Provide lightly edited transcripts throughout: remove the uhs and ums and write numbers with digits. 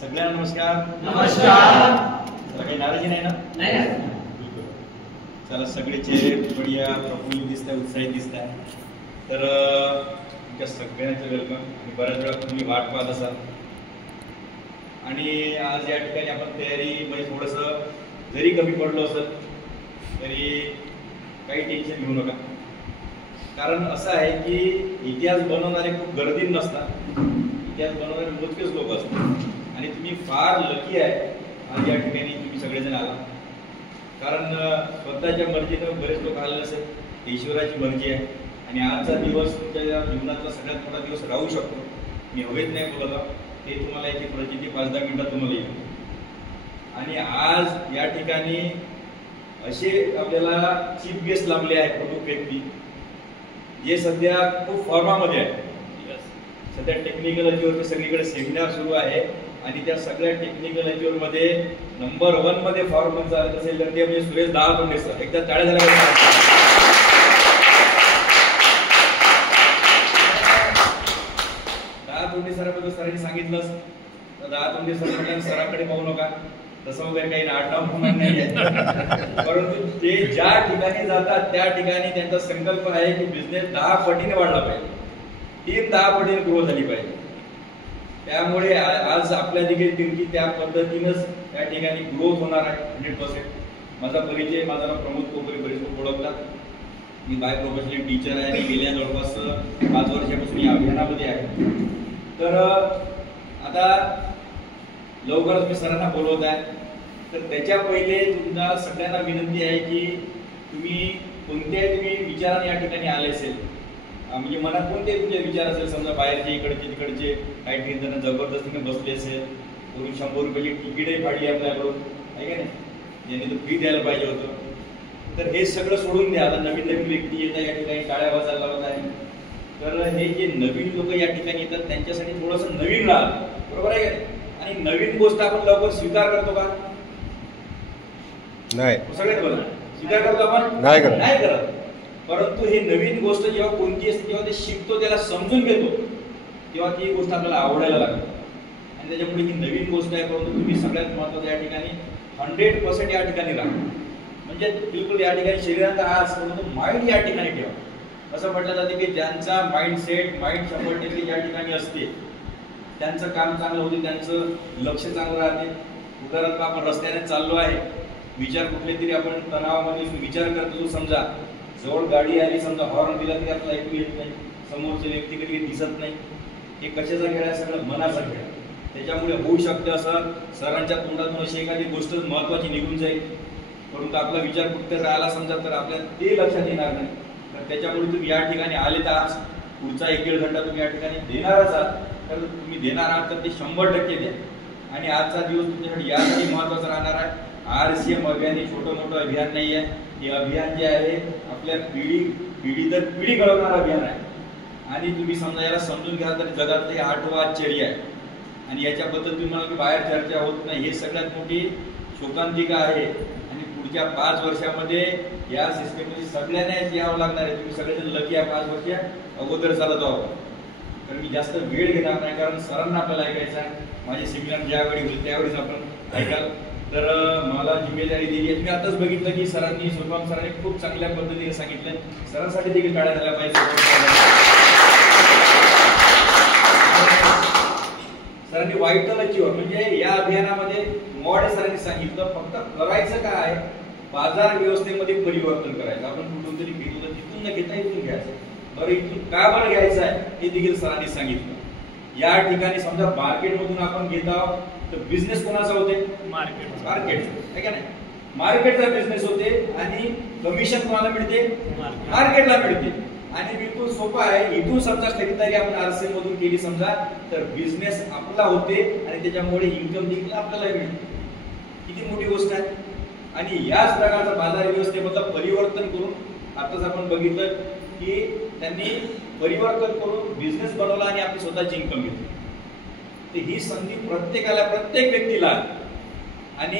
सगळ्यांना नमस्कार. नमस्कार. काही नाराजी नाही ना? नाही. चला, सगळे चेहरे बढिया प्रफुल्लित दिसत आहे, उत्साहित दिसत आहे. तर तुमच्या सगळ्यांचं वेलकम. आणि बऱ्याच वेळा तुम्ही वाट पाहत असाल आणि आज या ठिकाणी आपण तयारी म्हणजे थोडंसं जरी कमी पडलो असेल तरी काही टेन्शन घेऊ नका. कारण असं आहे की इतिहास बनवणारे खूप गर्दीत नसतात, इतिहास बनवणारे मोजकेच लोक असतात. आणि तुम्ही फार लकी आहे आज या ठिकाणी तुम्ही सगळेजण आला. कारण स्वतःच्या मर्जीनं बरेच लोक आले नसेल, ईश्वराची मर्जी आहे. आणि आजचा दिवस तुमच्या जीवनातला सगळ्यात मोठा दिवस राहू शकतो. मी हवेत नाही बोलत, ते तुम्हाला याची प्रचिती 5-10 मिनिटात तुम्हाला येईल. आणि आज या ठिकाणी असे आपल्याला चीफ गेस्ट लाभले आहेत, प्रमुख व्यक्ती जे सध्या खूप फॉर्मामध्ये आहे. सध्या टेक्निकल अॅज्युअरचे सगळीकडे सेमिनार सुरू आहे आणि त्या सगळ्या टेक्निकल अॅज्युअरमध्ये नंबर 1 मध्ये फॉर्म चालत असेल तर ते म्हणजे सुरेश दहातोंडे सर. एकदा टाळ्या झाल्या. दहातोंडे सराबद्दल सरांनी सांगितलंच तर दहातोंडे सर म्हटलं सराकडे पाहू नका, तसं वगैरे काही नाटक होणार नाही आहे. परंतु ते ज्या ठिकाणी जातात त्या ठिकाणी त्यांचा संकल्प आहे की बिझनेस 10 पटीने वाढला पाहिजे, टीम 10 पटीने ग्रो झाली पाहिजे. त्यामुळे आज आपल्या देखील टीमची त्या पद्धतीनंच त्या ठिकाणी ग्रोथ होणार आहे 100%. माझा परिचय, माझा नाव प्रमोद कोपरे, बरेच लोक ओळखतात. मी बाय प्रोफेशनल टीचर आहे आणि गेल्या जवळपास 5 वर्षापासून या अभियानामध्ये आहे. तर आता लवकरच मी सरांना बोलवत आहे. तर त्याच्या पहिले तुमच्या सगळ्यांना विनंती आहे की तुम्ही कोणत्याही विचाराने या ठिकाणी आले असेल, म्हणजे मनात कोणते तुमचे विचार असेल, समजा बाहेरचे इकडचे तिकडचे, काही ठिकाणी जबरदस्तीने बसले असेल, वरून 100 रुपयाची तिकीटही फाडली आपल्याकडून, आहे का नाही, ज्यांनी तो फी द्यायला पाहिजे होतं. तर हे सगळं सोडून द्या. आता नवीन नवीन व्यक्ती येतात या ठिकाणी, टाळ्या वाजायला लावत आहे. तर हे जे नवीन लोक या ठिकाणी येतात त्यांच्यासाठी थोडंसं नवीन राहा, बरोबर आहे का? आणि नवीन गोष्ट आपण लवकर स्वीकार करतो का? नाही. सगळ्यात बघा, स्वीकार करतो आपण? नाही करत. परंतु हे नवीन गोष्ट जेव्हा कोणती असते तेव्हा ते शिकतो, त्याला समजून घेतो, तेव्हा ती गोष्ट आपल्याला आवडायला लागते. आणि त्याच्यामुळे ही नवीन गोष्ट आहे. परंतु तुम्ही सगळ्यात महत्त्वाचं या ठिकाणी 100% या ठिकाणी राहा. म्हणजे बिलकुल या ठिकाणी शरीराचा आज परंतु माइंड या ठिकाणी ठेवा. असं म्हटलं जाते की ज्यांचा माइंड 100% या ठिकाणी असते त्यांचं काम चांगलं होते, त्यांचं लक्ष चांगलं राहते. उदाहरणार्थ आपण रस्त्याने चाललो आहे, विचार कुठले तरी आपण तणावामध्ये विचार करतो. समजा जवळ गाडी आली, समजा हॉर्न दिला तरी आपल्याला ऐकू येत नाही, समोरचे व्यक्ती कधी दिसत नाही. हे कशाचा खेळ आहे? सगळं मनाचा खेळ. त्याच्यामुळे होऊ शकतं असं सरांच्या तोंडातून अशी एखादी गोष्ट महत्वाची निघून जाईल, परंतु आपला विचार कुठे राहिला समजा तर आपल्याला ते लक्षात येणार नाही. तर त्याच्यामुळे तुम्ही या ठिकाणी आले तर आज पुढचा 1-1.5 घंटा तुम्ही या ठिकाणी देणारच आहात. तर तुम्ही देणार आहात तर ते 100% द्या. आणि आजचा दिवस तुमच्यासाठी यासाठी महत्वाचा राहणार आहे. RCM अभियान हे छोटं मोठं अभियान नाही आहे. हे अभियान जे आहे आपल्या पिढी दर पिढी घडवणारं अभियान आहे. आणि तुम्ही समजा याला समजून घ्या तर जगातले 8वा आश्चर्य आहे. आणि याच्याबद्दल तुम्ही मला बाहेर चर्चा होत नाही, हे सगळ्यात मोठी शोकांतिका आहे. आणि पुढच्या 5 वर्षामध्ये या सिस्टीममध्ये सगळ्यांनाच यावं लागणार आहे. तुम्ही सगळेजण लकी आहे, 5 वर्ष अगोदर चालत आहोत. तर मी जास्त वेळ घेणार नाही, कारण सरांना आपल्याला ऐकायचं आहे. माझे सेमिनार ज्यावेळी होईल त्यावेळीच आपण ऐकाल. तर मला जिम्मेदारी दिली आहे. मी आताच बघितलं की सरांनी, सुरपाम सरांनी खूप चांगल्या पद्धतीने सांगितलं. सरांसाठी देखील टाळ्या झाल्या पाहिजे. सरांनी व्हायटल अचीव्हर म्हणजे या अभियानामध्ये मोडे सरांनी सांगितलं फक्त करायचं काय आहे, बाजार व्यवस्थेमध्ये परिवर्तन करायचं. आपण कुठून तरी घेतलं तिथून न घेता इथून घ्यायचं. बरं, इथून का बरं घ्यायचं आहे हे देखील सरांनी सांगितलं. या ठिकाणी समजा मार्केटमधून आपण घेत आहोत तर बिझनेस कोणाचा होते? मार्केट आहे का नाही? मार्केटचा बिझनेस होते आणि कमिशन कोणाला मिळते? मार्केटला मिळते. आणि बिलकुल सोपं आहे. इथून समजा खरीदारी आपण RCM मधून केली समजा तर बिझनेस आपला होते आणि त्याच्यामुळे इन्कम देखील आपल्याला मिळते. किती मोठी गोष्ट आहे. आणि याच प्रकारचा बाजार व्यवस्थेमधलं परिवर्तन करून आताच आपण बघितलं की त्यांनी परिवर्तन करून बिझनेस बनवला आणि आपली स्वतःची इन्कम घेतली. तर ही संधी प्रत्येकाला, प्रत्येक व्यक्तीला, आणि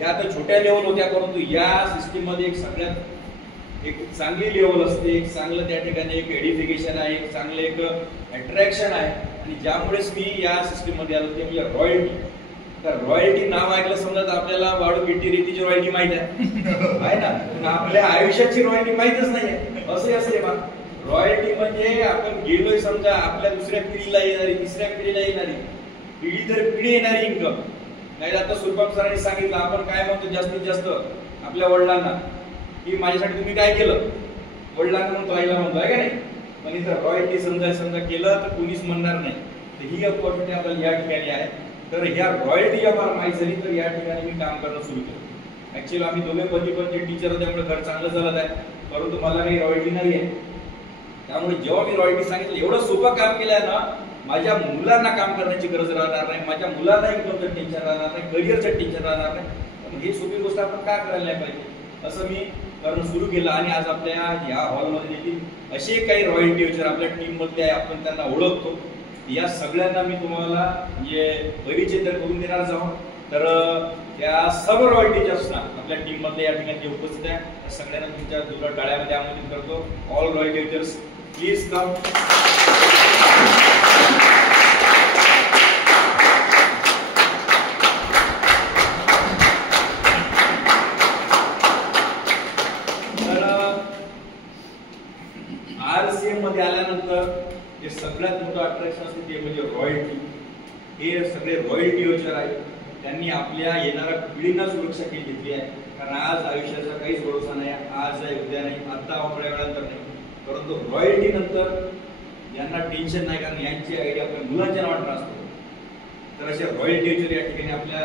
या आता छोट्या लेवल होत्या, परंतु या सिस्टीम मध्ये एक सगळ्यात एक चांगली लेवल असते, एक चांगलं त्या ठिकाणी एक एडिफिकेशन आहे, एक चांगलं एक अट्रॅक्शन आहे. आणि ज्यामुळेच मी या सिस्टीम मध्ये आलो ते म्हणजे रॉयल्टी. तर रॉयल्टी नाव ऐकलं समजा तर आपल्याला वाळू गिट्टी रेतीची रॉयल्टी माहित आहे ना, पण आपल्या आयुष्याची रॉयल्टी माहितच नाहीये. असंही असते बा. रॉयल्टी म्हणजे आपण गेलोय समजा आपल्या दुसऱ्या पिढीला येणारी, तिसऱ्या पिढीला येणारी, पिढी तर पिढी येणारी इन्कम. नाही आता सुरपाम सरांनी सांगितलं, आपण काय म्हणतो जास्तीत जास्त आपल्या वडिलांना की माझ्यासाठी तुम्ही काय केलं, वडिलांना म्हणतो, आईला म्हणतो, आहे का नाही. पण इथं रॉयल्टी समजा केलं तर कुणीच म्हणणार नाही. तर ही अपॉर्च्युनिटी आपल्याला या ठिकाणी आहे. तर ह्या रॉयल्टी जेव्हा माहीत झाली तर या ठिकाणी मी काम करणं सुरू केलं. ऍक्च्युअली आम्ही दोघे पती पत्नी टीचर होते, त्यामुळे घर चांगलं चालत आहे, परंतु मला काही रॉयल्टी नाही आहे. त्यामुळे जेव्हा मी रॉयल्टी सांगितलं, एवढं सोपं काम केलं ना, माझ्या मुलांना काम करण्याची गरज राहणार नाही, माझ्या मुलांना इन्कमचं टेन्शन राहणार नाही, करिअरचं टेन्शन राहणार नाही. ही सोपी गोष्ट आपण का करायला नाही पाहिजे, असं मी करणं सुरू केलं. आणि आज आपल्या या हॉलमध्ये देखील असे काही रॉयल्टी टीचर आपल्या टीम मधले आहे, आपण त्यांना ओळखतो. या सगळ्यांना मी तुम्हाला म्हणजे परिचय तर करून देणार आहोत. तर त्या सर्व रॉयल्टी टीचर्सना आपल्या टीम मधले या ठिकाणी जे उपस्थित आहे त्या सगळ्यांना तुमच्या जोरात टाळ्यामध्ये आमंत्रित करतो. All royalty teachers please come. RCM मध्ये आल्यानंतर जे सगळ्यात मोठं अट्रॅक्शन असते ते म्हणजे रॉयल्टी. हे सगळे रॉयल्टी टीचर आहेत, त्यांनी आपल्या येणाऱ्या पिढींना सुरक्षा केली घेतली आहे. कारण आज आयुष्याचा काहीच भरोसा नाही, आज आहे उद्या नाही, आता थोड्या वेळानंतर नाही. परंतु रॉयल्टी नंतर यांना टेन्शन नाही, कारण यांची आयडिया आपल्या मुलांच्या नावात असतो. तर असे रॉयल्टी टीचर या ठिकाणी आपल्या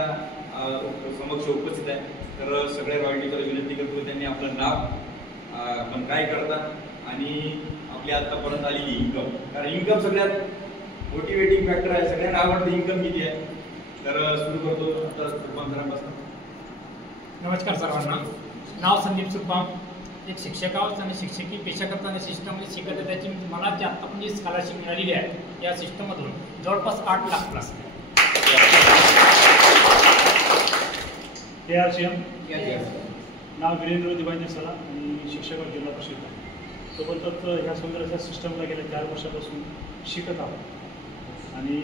समक्ष उपस्थित आहे. तर सगळ्या रॉयल्टी टीचर विनंती करतो त्यांनी आपलं नाव, आपण काय करतात आणि आपली आतापर्यंत आलेली इन्कम, कारण इन्कम सगळ्यात मोटिवेटिंग फॅक्टर आहे, सगळ्यांना आवडतं इन्कम किती आहे. तर सुरू करतो आता सुरपाम सरांपासून. नमस्कार सर्वांना. नाव संदीप सुरपाम, एक शिक्षक आहोत आणि शिक्षकी पेशा करताना सिस्टममध्ये शिकत आहे. त्याची मला जी आत्ता पण जी स्कॉलरशिप मिळालेली आहे या सिस्टममधून जवळपास 8 लाख प्लस. नाव वीरेंद्र दिवांजी सला आणि शिक्षक जिल्हा परिषद. सोबतच ह्या सुंदर सिस्टमला गेल्या 4 वर्षापासून शिकत आहोत आणि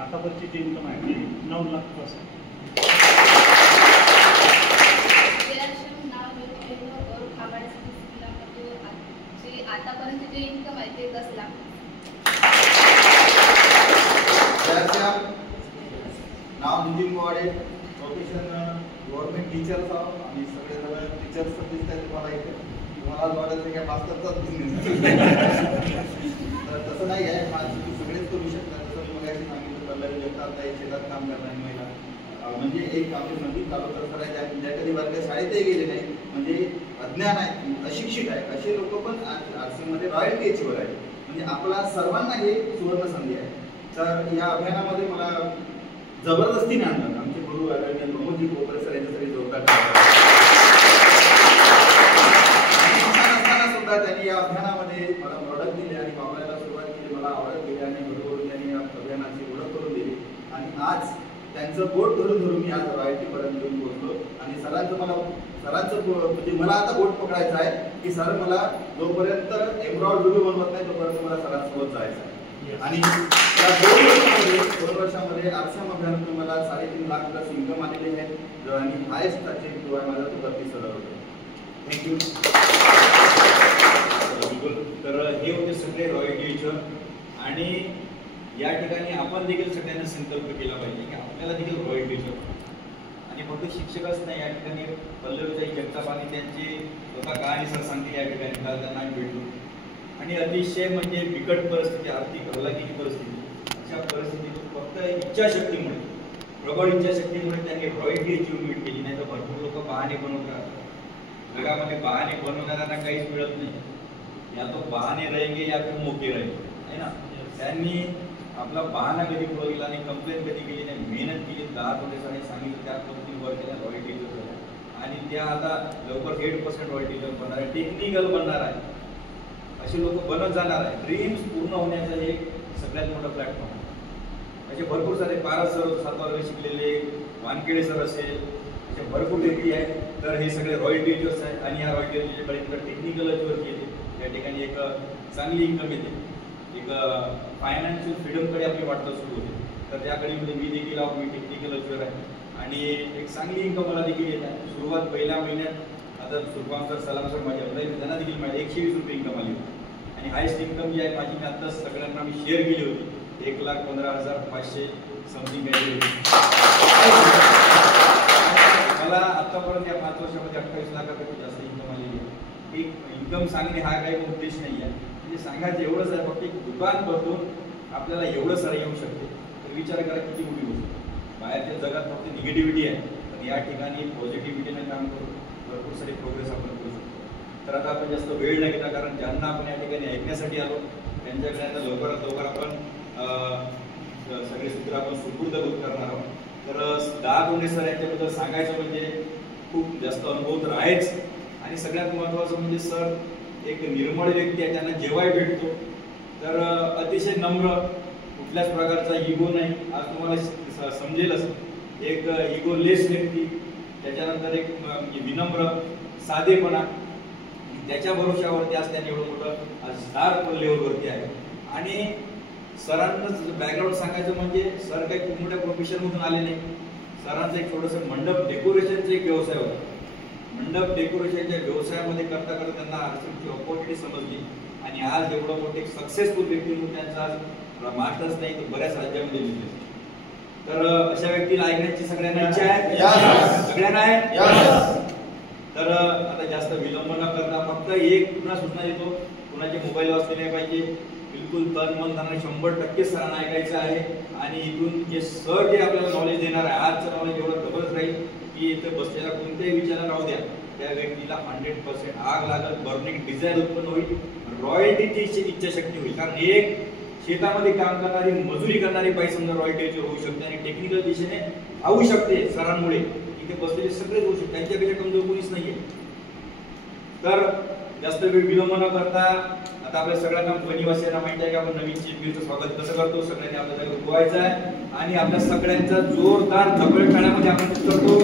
आतापर्यंतची जी इन्कम आहे ती 9 लाख प्लस आहे. आतापर्यंत जे इन्कम आहे ते 10 लाख. नाव नितीन गोवाडे, प्रोफेशन गव्हर्नमेंट टीचर्स आहोत आणि सगळेजण टीचर्स दिसत आहेत तुम्हाला इथे. तुम्हाला आज वाटत काय मास्तरचाच बिझनेस, तर तसं नाही आहे. माझी सगळेच करू शकतात. जसं मी मगाशी सांगितलं, पल्लवी जगतात शेतात काम करणारी महिला, म्हणजे एक आमची नवीन चालू तर ज्या कधी वर्ग शाळेतही गेले नाही, म्हणजे अज्ञान आहे, अशिक्षित आहे, असे लोक पण RCM मध्ये रॉयल्टी अचीवर आहे. म्हणजे आपला सर्वांना हे सुवर्ण संधी आहे. तर या अभियानामध्ये मला जबरदस्तीने आणलं आमचे गुरु आदरणीय प्रमोदजी कोपरे सर यांच्यासाठी जोरदार असताना सुद्धा त्यांनी या अभियानामध्ये मला प्रोडक्ट दिले आणि वापरायला सुरुवात केली. मला आवडत गेली आणि बरोबर त्यांनी या अभियानाची ओळख करून दिली आणि आज त्यांचं बोट धरून मी आज रॉयल्टीपर्यंत येऊन पोहोचलो. आणि सरांचं म्हणजे मला आता बोट पकडायचं आहे की सर मला जोपर्यंत एम्ब्रॉइड व्हिडिओ बनवत नाही तोपर्यंत मला सरांसोबत जायचं आहे. आणि या 2 वर्षामध्ये RCM अभियानातून मला 3.5 लाख प्लस इन्कम आलेली आहे आणि हायेस्ट अचीव जो आहे माझा तो 32,000 होतो. थँक्यू. तर हे होते सगळे रॉयल्टी टीचर. आणि या ठिकाणी आपण देखील सगळ्यांना संकल्प केला पाहिजे की आपल्याला देखील रॉयल्टी टीचर, आणि फक्त शिक्षकच नाही, या ठिकाणी पल्लवीताई जगताप आणि त्यांची स्वतः कहाणी सर सांगते या ठिकाणी काल त्यांना आम्ही भेटलो. आणि अतिशय म्हणजे बिकट परिस्थिती, आर्थिक हलाखीची परिस्थिती, अशा परिस्थितीतून फक्त इच्छाशक्तीमुळे, प्रबळ इच्छाशक्तीमुळे त्यांनी रॉयल्टी अचीवमेंट केली. नाही तर भरपूर लोक बहाणे बनवतात. जगामध्ये बहाणे बनवणाऱ्यांना काहीच मिळत नाही. या तो बहाणे रहेंगे या फिर मोके रहेंगे, है ना. त्यांनी आपला बहाणा कधी पुढे गेला नाही, कंप्लेंट कधी केली नाही, मेहनत केली. 10 थोडेसाने सांगितलं त्या पद्धतीने वर केल्या रॉयल्टी टीचर आणि त्या आता लवकर 8% रॉयल्टी टीचर बनणार आहे, टेक्निकल बनणार आहे, असे लोक बनत जाणार आहे. ड्रीम्स पूर्ण होण्याचं हे सगळ्यात मोठं प्लॅटफॉर्म आहे. असे भरपूर सारे पारस सर 7 वर्ग शिकलेले, वानखेडे सर असेल, असे भरपूर व्यक्ती आहेत. तर हे सगळे रॉयल्टी टीचर्स आहेत आणि या रॉयल्टी टीचरकडे टेक्निकल अचीवर केले. या ठिकाणी एक चांगली इन्कम येते, एक फायनान्शियल फ्रीडमकडे आपली वाटचाल सुरू होते. तर त्या कढीमध्ये मी देखील आहोत, मी टेक्निकल अफेअर आहे आणि एक चांगली इन्कम मला देखील येत आहे. सुरुवात पहिल्या महिन्यात आता सुरपाम सर, सलाम सर माझ्या त्यांना देखील माझ्या 120 रुपये इन्कम आली होती आणि हायेस्ट इन्कम जी आहे माझी मी आत्ताच सगळ्यांना मी शेअर केली होती 1,15,500 समथिंग काही होती. मला आत्तापर्यंत या 5 वर्षामध्ये 28 लाखापेक्षा जास्त इन्कम आलेली आहे. एक इन्कम सांगणे हा काही उद्देश नाही आहे, म्हणजे सांगायचं एवढंच आहे फक्त एक दुकान बदलून आपल्याला एवढं सारं येऊ शकते. तर विचार करा किती मोठी गोष्ट. बाहेरच्या जगात फक्त निगेटिव्हिटी आहे, पण या ठिकाणी पॉझिटिव्हिटीनं काम करून भरपूर सारी प्रोग्रेस आपण करू शकतो. तर आता आपण जास्त वेळ नाही घेता, कारण ज्यांना आपण या ठिकाणी ऐकण्यासाठी आलो त्यांच्याकडे आता लवकरात लवकर आपण सगळे सूत्र आपण सुपूर्द करणार आहोत. तर दहा दोंडे सर यांच्याबद्दल सांगायचं म्हणजे खूप जास्त अनुभव तर आहेच आणि सगळ्यात महत्त्वाचं म्हणजे सर एक निर्मळ व्यक्ती आहे, त्यांना जेव्हाही भेटतो तर अतिशय नम्र, कुठल्याच प्रकारचा इगो नाही. आज तुम्हाला समजेलच, एक इगोलेस व्यक्ती, त्याच्यानंतर एक विनम्र, साधेपणा, त्याच्या भरोशावरती आज त्यांनी एवढं मोठं स्टार लेवलवरती आहे. आणि सरांचं बॅकग्राऊंड सांगायचं म्हणजे सर काही खूप मोठ्या प्रोफेशनमधून आले नाही. सरांचं एक थोडंसं मंडप डेकोरेशनचा एक व्यवसाय होता. मंडप डेकोरेशनच्या व्यवसायामध्ये करता करता त्यांना आर्थिक ऑपॉर्च्युनिटी समजली आणि आज एवढं मोठे सक्सेसफुल व्यक्ती म्हणून त्यांचा आज महाराष्ट्रच नाही तर बऱ्याच राज्यामध्ये बिझनेस. तर अशा व्यक्तीला ऐकण्याची सगळ्यांना इच्छा आहे, सगळ्यांना आहे. तर आता जास्त विलंब न करता फक्त एक पुन्हा सूचना देतो, कुणाचे मोबाईल वाचले नाही पाहिजे, बिलकुल तन मन धनाने 100% सरांना ऐकायचं आहे. आणि इथून जे सर जे आपल्याला नॉलेज देणार आहे, आजचं नॉलेज एवढं जबरदस्त राहील की इथं बसलेला कोणत्याही विचाराला राहू द्या, त्या व्यक्तीला 100% आग लागत, बर्निंग डिझायर उत्पन्न होईल, रॉयल्टीची इच्छाशक्ती होईल. कारण एक शेतामध्ये काम करणारी, मजुरी करणारी बाई समजा रॉयल्टीची होऊ शकते आणि टेक्निकल दिशेने होऊ शकते सरांमुळे. इथे बसलेले सगळेच होऊ शकते, त्यांच्यापेक्षा कमजोर कोणीच नाहीये. तर जास्त वेळ विलंब न करता आता आपल्या सगळ्यांना वनिवासीयांना माहिती आहे की आपण नवीन चीफ गेस्टचं स्वागत कसं करतो. सगळ्यांनी आपल्या जागेवर उभवायचं आहे आणि आपल्या सगळ्यांचा जोरदार झगड टाळ्यामध्ये आपण करतो.